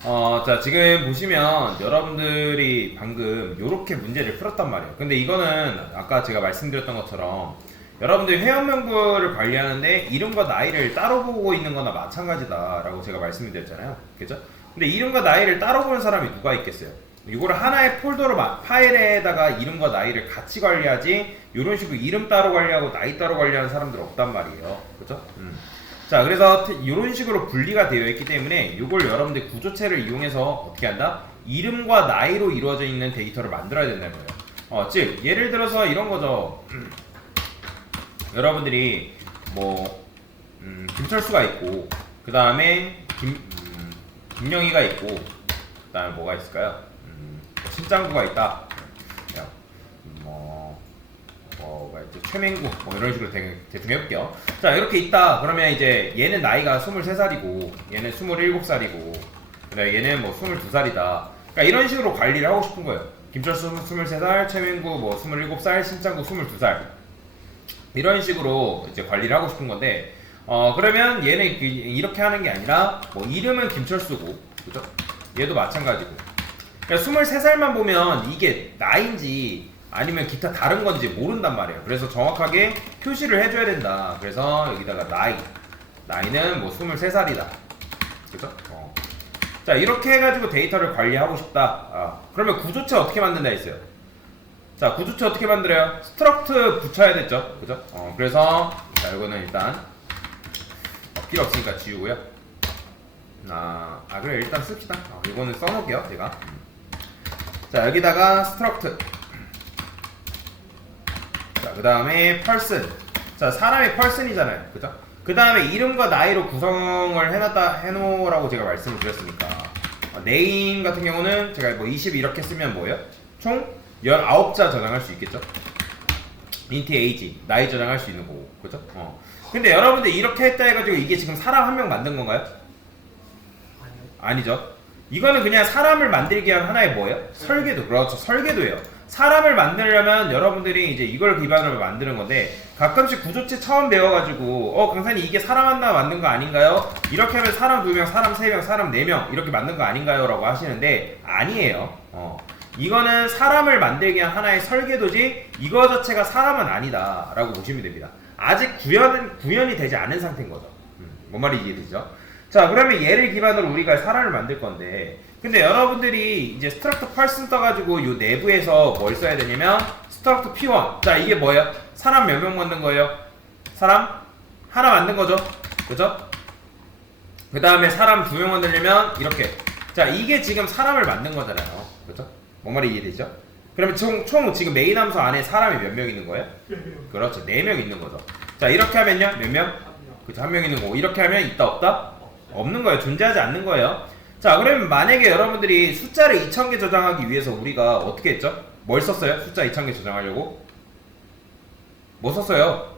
자, 지금 보시면 여러분들이 방금 이렇게 문제를 풀었단 말이에요. 근데 이거는 아까 제가 말씀드렸던 것처럼 여러분들이 회원명부를 관리하는데 이름과 나이를 따로 보고 있는 거나 마찬가지다라고 제가 말씀드렸잖아요. 그죠? 근데 이름과 나이를 따로 보는 사람이 누가 있겠어요? 이거를 하나의 폴더로 파일에다가 이름과 나이를 같이 관리하지 이런 식으로 이름 따로 관리하고 나이 따로 관리하는 사람들 없단 말이에요. 그죠? 자, 그래서 이런 식으로 분리가 되어 있기 때문에 이걸 여러분들 구조체를 이용해서 어떻게 한다? 이름과 나이로 이루어져 있는 데이터를 만들어야 된다는 거예요. 즉 예를 들어서 이런 거죠. 여러분들이 뭐 김철수가 있고 그 다음에 김영희가 있고 그 다음에 뭐가 있을까요? 신짱구가 있다. 뭐가 있죠? 최맹구 뭐 이런 식으로 대충 해볼게요. 자, 이렇게 있다. 그러면 이제 얘는 나이가 23살이고 얘는 27살이고 그다음에 얘는 뭐 22살이다. 그러니까 이런 식으로 관리를 하고 싶은 거예요. 김철수 23살, 최맹구 뭐 27살, 신짱구 22살 이런 식으로 이제 관리를 하고 싶은 건데 그러면 얘는 이렇게 하는 게 아니라 뭐 이름은 김철수고 그죠? 얘도 마찬가지고 그러니까 23살만 보면 이게 나인지 아니면 기타 다른 건지 모른단 말이에요. 그래서 정확하게 표시를 해줘야 된다. 그래서 여기다가 나이는 뭐 23살이다. 그죠? 자, 이렇게 해가지고 데이터를 관리하고 싶다. 그러면 구조체 어떻게 만든다 했어요? 자, 구조체 어떻게 만들어요? 스트럭트 붙여야 됐죠. 그죠? 그래서 자, 이거는 일단 필요 없으니까 지우고요. 그래 일단 씁시다. 이거는 써놓을게요 제가. 자, 여기다가 스트럭트. 자, 그 다음에 펄슨. 자, 사람이 펄슨이잖아요. 그죠? 그 다음에 이름과 나이로 구성을 해놓으라고 제가 말씀을 드렸으니까 네임 같은 경우는 제가 뭐 20 이렇게 쓰면 뭐예요? 총 19자 저장할 수 있겠죠? 인트 에이지, 나이 저장할 수 있는 거고. 그죠? 근데 여러분들 이렇게 했다 해가지고 이게 지금 사람 한 명 만든 건가요? 아니죠. 이거는 그냥 사람을 만들기 위한 하나의 뭐예요? 설계도. 그렇죠. 설계도예요. 사람을 만들려면 여러분들이 이제 이걸 기반으로 만드는 건데 가끔씩 구조체 처음 배워가지고 강사님 이게 사람 하나 만든 거 아닌가요? 이렇게 하면 사람 2명, 사람 3명, 사람 4명 이렇게 만든 거 아닌가요? 라고 하시는데 아니에요. 이거는 사람을 만들기 위한 하나의 설계도지 이거 자체가 사람은 아니다 라고 보시면 됩니다. 아직 구현이 되지 않은 상태인 거죠. 뭔 말인지 이해되죠? 자, 그러면 얘를 기반으로 우리가 사람을 만들 건데 근데 여러분들이 이제 스트럭트 펄슨 떠가지고 요 내부에서 뭘 써야 되냐면 스트럭트 P1. 자, 이게 뭐예요? 사람 몇 명 만든 거예요? 사람 하나 만든 거죠. 그죠? 그 다음에 사람 2명 만들려면 이렇게. 자, 이게 지금 사람을 만든 거잖아요. 그죠? 뭔 말이 이해되죠? 그러면 총 지금 메인 함수 안에 사람이 몇 명 있는 거예요? 4명. 그렇죠. 4명 있는 거죠. 자, 이렇게 하면요? 몇 명? 그렇죠. 1명 있는 거고. 이렇게 하면 있다 없다? 없는 거예요. 존재하지 않는 거예요. 자, 그러면 만약에 여러분들이 숫자를 2000개 저장하기 위해서 우리가 어떻게 했죠? 뭘 썼어요? 숫자 2000개 저장하려고? 뭐 썼어요?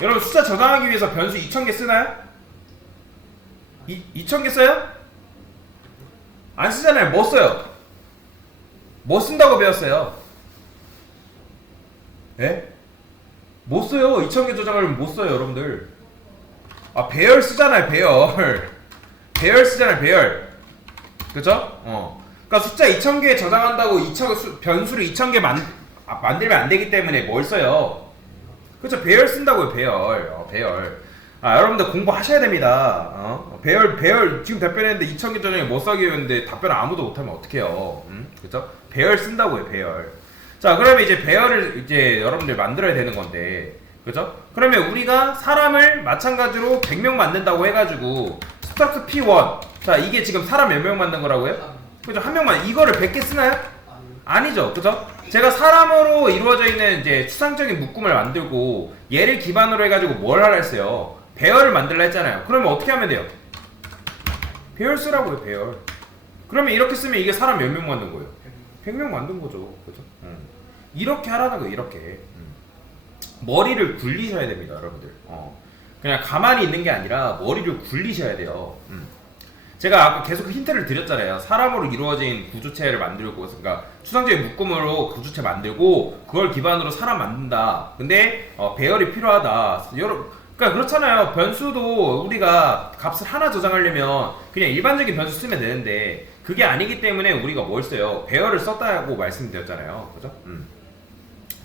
여러분 숫자 저장하기 위해서 변수 2000개 쓰나요? 2000개 써요? 안 쓰잖아요. 뭐 써요? 뭐 쓴다고 배웠어요? 예? 뭐 써요? 2000개 저장하려면 뭐 써요 여러분들? 배열 쓰잖아요. 배열 쓰잖아요. 배열. 그죠? 그러니까 숫자 2000개 저장한다고 변수를 2000개 만들면 안 되기 때문에 뭘 써요? 그죠? 배열 쓴다고요. 배열. 여러분들 공부하셔야 됩니다. 배열 지금 답변했는데 2000개 저장에 뭐 써기로 했는데 답변을 아무도 못하면 어떡해요? 그죠? 배열 쓴다고요. 배열. 자, 그러면 이제 배열을 이제 여러분들 만들어야 되는 건데 그죠? 그러면 우리가 사람을 마찬가지로 100명 만든다고 해가지고 스트럭트 P1. 자, 이게 지금 사람 몇 명 만든 거라고요? 그죠? 한 명만. 이거를 100개 쓰나요? 아니죠. 그죠? 제가 사람으로 이루어져 있는 이제 추상적인 묶음을 만들고 얘를 기반으로 해가지고 뭘 하라 했어요? 배열을 만들라 했잖아요. 그러면 어떻게 하면 돼요? 배열 쓰라고요. 배열. 그러면 이렇게 쓰면 이게 사람 몇 명 만든 거예요? 100명 만든 거죠. 그죠? 이렇게 하라는 거예요. 이렇게. 머리를 굴리셔야 됩니다, 여러분들. 그냥 가만히 있는 게 아니라 머리를 굴리셔야 돼요. 제가 아까 계속 힌트를 드렸잖아요. 사람으로 이루어진 구조체를 만들고, 그러니까 추상적인 묶음으로 구조체 만들고 그걸 기반으로 사람 만든다. 근데 배열이 필요하다. 그러니까 그렇잖아요. 변수도 우리가 값을 하나 저장하려면 그냥 일반적인 변수 쓰면 되는데 그게 아니기 때문에 우리가 뭘 써요? 배열을 썼다고 말씀드렸잖아요. 그죠?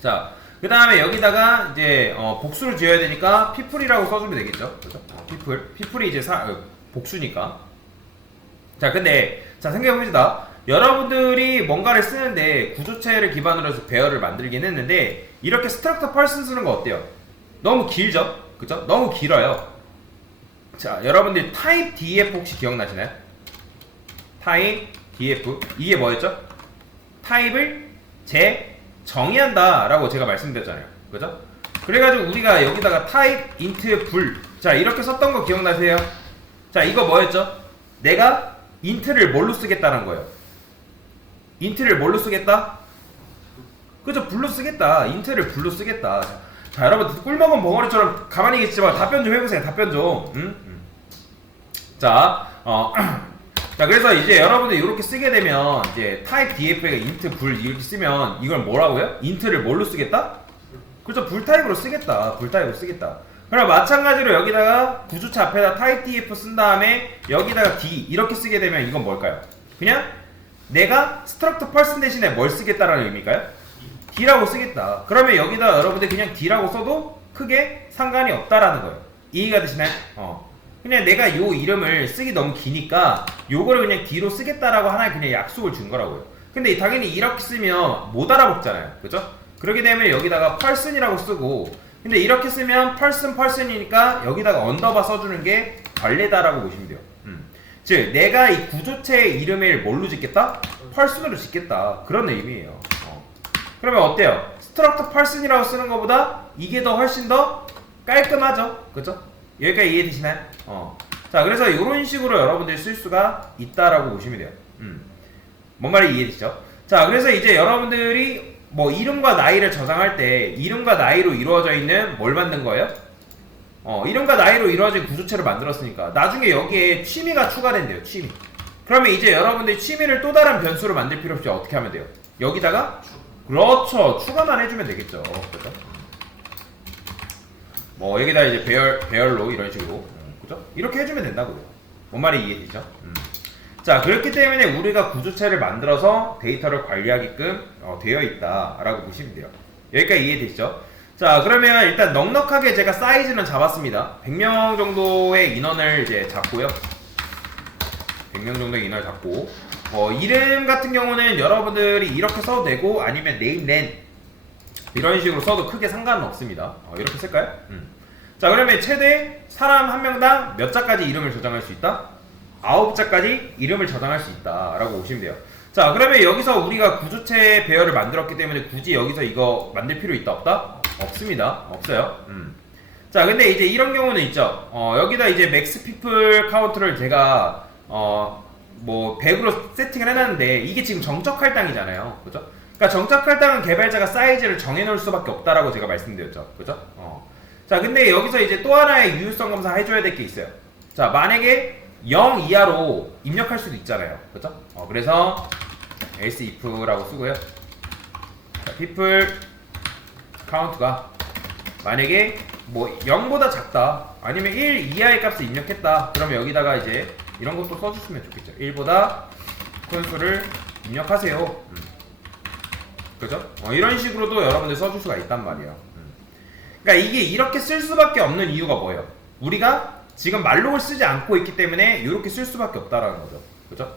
자, 그 다음에 여기다가 이제 복수를 지어야 되니까 people이라고 써주면 되겠죠. 그죠? people이 이제 복수니까. 자, 근데 자 생각해봅시다. 여러분들이 뭔가를 쓰는데 구조체를 기반으로 해서 배열을 만들긴 했는데 이렇게 스트럭터 펄슨 쓰는 거 어때요? 너무 길죠? 그죠? 너무 길어요. 자, 여러분들 타입 df 혹시 기억나시나요? 타입 df 이게 뭐였죠? 타입을 정의한다 라고 제가 말씀드렸잖아요. 그죠? 그래가지고 우리가 여기다가 타입 int 불, 자 이렇게 썼던 거 기억나세요? 자, 이거 뭐였죠? 내가 int를 뭘로 쓰겠다는 거예요. int를 뭘로 쓰겠다? 그죠? 불로 쓰겠다. int를 불로 쓰겠다. 자, 여러분 꿀먹은 벙어리처럼 가만히 계시지만 답변 좀 해보세요. 답변 좀. 자, 자, 그래서 이제 여러분들 이렇게 쓰게 되면 이제 타입 df가 int 불 이렇게 쓰면 이걸 뭐라고요? int를 뭘로 쓰겠다? 그렇죠. 불 타입으로 쓰겠다. 불 타입으로 쓰겠다. 그럼 마찬가지로 여기다가 구조체 앞에다 타입 df 쓴 다음에 여기다가 d 이렇게 쓰게 되면 이건 뭘까요? 그냥 내가 스트럭터 펄슨 대신에 뭘 쓰겠다라는 의미일까요? d라고 쓰겠다. 그러면 여기다 여러분들 그냥 d라고 써도 크게 상관이 없다라는 거예요. 이해가 되시나요? 그냥 내가 요 이름을 쓰기 너무 기니까 요거를 그냥 d로 쓰겠다라고 하나의 그냥 약속을 준 거라고요. 근데 당연히 이렇게 쓰면 못 알아먹잖아요. 그죠? 그렇게 되면 여기다가 person이라고 쓰고, 근데 이렇게 쓰면 person이니까 여기다가 언더바 써주는 게 관례다라고 보시면 돼요. 즉 내가 이 구조체의 이름을 뭘로 짓겠다? person으로 짓겠다. 그런 의미예요. 그러면 어때요? 스트럭터 person이라고 쓰는 것보다 이게 더 훨씬 더 깔끔하죠? 그죠? 여기까지 이해되시나요? 자, 그래서 이런 식으로 여러분들이 쓸 수가 있다라고 보시면 돼요. 뭔 말이 이해되시죠? 자, 그래서 이제 여러분들이 뭐 이름과 나이를 저장할 때 이름과 나이로 이루어져 있는 뭘 만든 거예요? 이름과 나이로 이루어진 구조체를 만들었으니까 나중에 여기에 취미가 추가된대요. 취미. 그러면 이제 여러분들이 취미를 또 다른 변수로 만들 필요 없이 어떻게 하면 돼요? 여기다가 그렇죠. 추가만 해주면 되겠죠. 그죠? 뭐 여기다 이제 배열로 이런 식으로 그죠? 이렇게 해주면 된다고요. 뭔 말이 이해되죠? 자, 그렇기 때문에 우리가 구조체를 만들어서 데이터를 관리하게끔 되어 있다라고 보시면 돼요. 여기까지 이해되시죠? 자, 그러면 일단 넉넉하게 제가 사이즈는 잡았습니다. 100명 정도의 인원을 이제 잡고요. 100명 정도의 인원을 잡고 이름 같은 경우는 여러분들이 이렇게 써도 되고 아니면 name 이런 식으로 써도 크게 상관은 없습니다. 이렇게 쓸까요? 자, 그러면 최대 사람 한 명당 몇 자까지 이름을 저장할 수 있다? 9자까지 이름을 저장할 수 있다 라고 보시면 돼요. 자, 그러면 여기서 우리가 구조체 배열을 만들었기 때문에 굳이 여기서 이거 만들 필요 있다 없다? 없습니다. 없어요. 자, 근데 이제 이런 경우는 있죠. 여기다 이제 맥스 피플 카운트를 제가 뭐 100으로 세팅을 해놨는데 이게 지금 정적 할당이잖아요. 그죠? 그러니까 정적 할당은 개발자가 사이즈를 정해놓을 수밖에 없다라고 제가 말씀드렸죠. 그죠? 자, 근데 여기서 이제 또 하나의 유효성 검사 해줘야 될 게 있어요. 자, 만약에 0 이하로 입력할 수도 있잖아요. 그죠? 그래서 else if라고 쓰고요. 자, people count가 만약에 뭐 0보다 작다 아니면 1 이하의 값을 입력했다 그러면 여기다가 이제 이런 것도 써주시면 좋겠죠. 1보다 큰 수를 입력하세요. 그죠? 이런 식으로도 여러분들 써줄 수가 있단 말이에요. 그러니까 이게 이렇게 쓸 수밖에 없는 이유가 뭐예요? 우리가 지금 말록을 쓰지 않고 있기 때문에 이렇게 쓸 수밖에 없다라는 거죠. 그죠?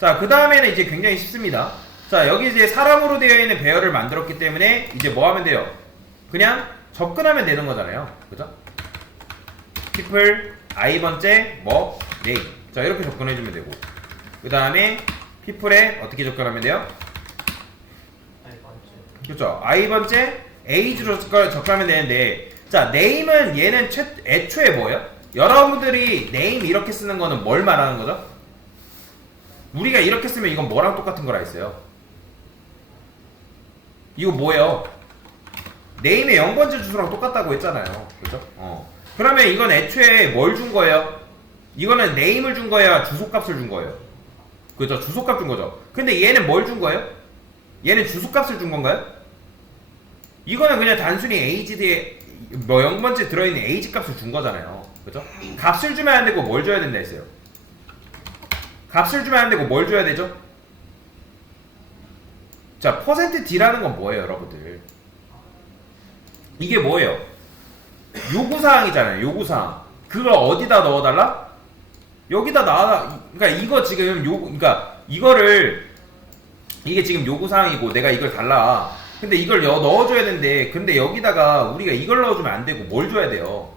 자, 그 다음에는 이제 굉장히 쉽습니다. 자, 여기 이제 사람으로 되어 있는 배열을 만들었기 때문에 이제 뭐 하면 돼요? 그냥 접근하면 되는 거잖아요. 그죠? people i번째 뭐 name. 자, 이렇게 접근해주면 되고 그 다음에 people에 어떻게 접근하면 돼요? 그렇죠. i번째 age로 접근하면 되는데 자, name은 얘는 애초에 뭐예요? 여러분들이 name 이렇게 쓰는 거는 뭘 말하는 거죠? 우리가 이렇게 쓰면 이건 뭐랑 똑같은 거라 했어요? 이거 뭐예요? name의 0번째 주소랑 똑같다고 했잖아요. 그죠? 그러면 이건 애초에 뭘 준 거예요? 이거는 name을 준 거예요? 주소값을 준 거예요? 그죠? 주소값 준 거죠. 근데 얘는 뭘 준 거예요? 얘는 주소값을 준 건가요? 이거는 그냥 단순히 age에 뭐 0번째 들어있는 age 값을 준 거잖아요. 그죠? 값을 주면 안 되고 뭘 줘야 된다 했어요? 값을 주면 안 되고 뭘 줘야 되죠? 자, %d라는 건 뭐예요, 여러분들? 이게 뭐예요? 요구사항이잖아요, 요구사항. 그걸 어디다 넣어달라? 여기다 그러니까 이거 지금 그러니까 이게 지금 요구사항이고 내가 이걸 달라. 근데 이걸 넣어줘야 되는데, 근데 여기다가 우리가 이걸 넣어주면 안 되고 뭘 줘야 돼요?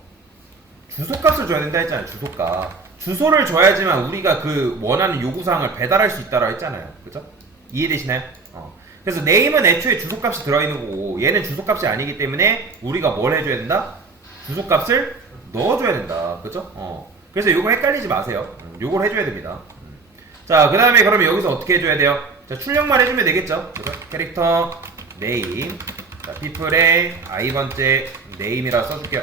주소값을 줘야 된다 했잖아요, 주소값. 주소를 줘야지만 우리가 그 원하는 요구사항을 배달할 수 있다고 했잖아요. 그죠? 이해되시나요? 그래서 name은 애초에 주소값이 들어있는 거고, 얘는 주소값이 아니기 때문에 우리가 뭘 해줘야 된다? 주소값을 넣어줘야 된다. 그죠? 그래서 요거 헷갈리지 마세요. 요걸 해줘야 됩니다. 자, 그 다음에 그러면 여기서 어떻게 해줘야 돼요? 자, 출력만 해주면 되겠죠? 그죠? 캐릭터 name. 자, people의 i번째 name이라 써줄게요.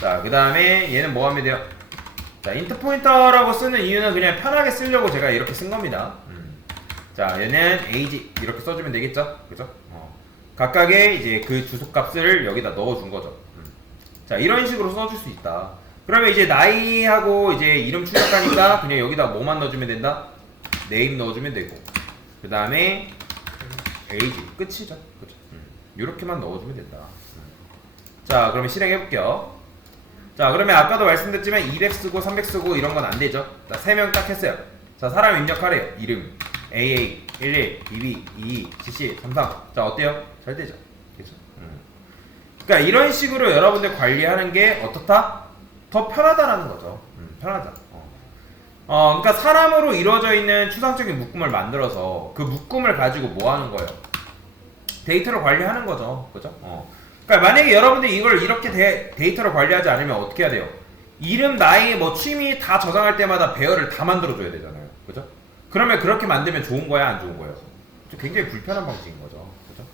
자, 그 다음에 얘는 뭐 하면 돼요? 자, 인트 포인터라고 쓰는 이유는 그냥 편하게 쓰려고 제가 이렇게 쓴 겁니다. 자, 얘는 age 이렇게 써주면 되겠죠? 그죠? 각각의 이제 그 주소값을 여기다 넣어준 거죠. 자, 이런 식으로 써줄 수 있다. 그러면 이제 나이하고 이제 이름 출력하니까 그냥 여기다 뭐만 넣어주면 된다? name 넣어주면 되고, 그 다음에 age 끝이죠. 그죠? 이렇게만 넣어주면 된다. 자, 그러면 실행해볼게요. 자, 그러면 아까도 말씀드렸지만 200 쓰고 300 쓰고 이런 건 안 되죠. 자, 3명 딱 했어요. 자, 사람 입력하래요. 이름 AA 11 22 22 CC 33. 자, 어때요? 잘 되죠. 그죠? 그러니까 이런 식으로 여러분들 관리하는 게 어떻다? 더 편하다라는 거죠. 편하다. 그러니까 사람으로 이루어져 있는 추상적인 묶음을 만들어서 그 묶음을 가지고 뭐 하는 거예요? 데이터를 관리하는 거죠. 그죠? 그러니까 만약에 여러분들이 이걸 이렇게 데이터를 관리하지 않으면 어떻게 해야 돼요? 이름, 나이, 뭐 취미 다 저장할 때마다 배열을 다 만들어줘야 되잖아요. 그죠? 그러면 그렇게 만들면 좋은 거야, 안 좋은 거예요? 굉장히 불편한 방식인 거죠. 그죠?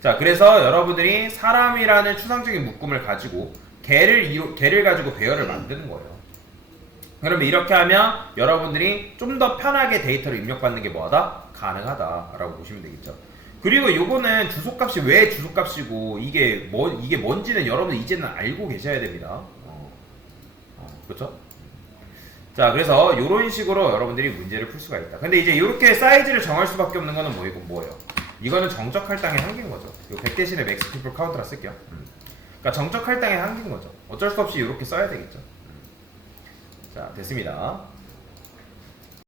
자, 그래서 여러분들이 사람이라는 추상적인 묶음을 가지고 걔를 가지고 배열을 만드는 거예요. 그러면 이렇게 하면 여러분들이 좀 더 편하게 데이터를 입력받는 게 뭐하다? 가능하다라고 보시면 되겠죠. 그리고 요거는 주소값이 왜 주소값이고 이게 뭔지는 여러분들 이제는 알고 계셔야 됩니다. 그렇죠? 자, 그래서 요런 식으로 여러분들이 문제를 풀 수가 있다. 근데 이제 이렇게 사이즈를 정할 수밖에 없는 거는 뭐예요? 이거는 정적 할당의 한계인 거죠. 요 100 대신에 max people count라 쓸게요. 그러니까 정적 할당의 한계인 거죠. 어쩔 수 없이 이렇게 써야 되겠죠. 자, 됐습니다.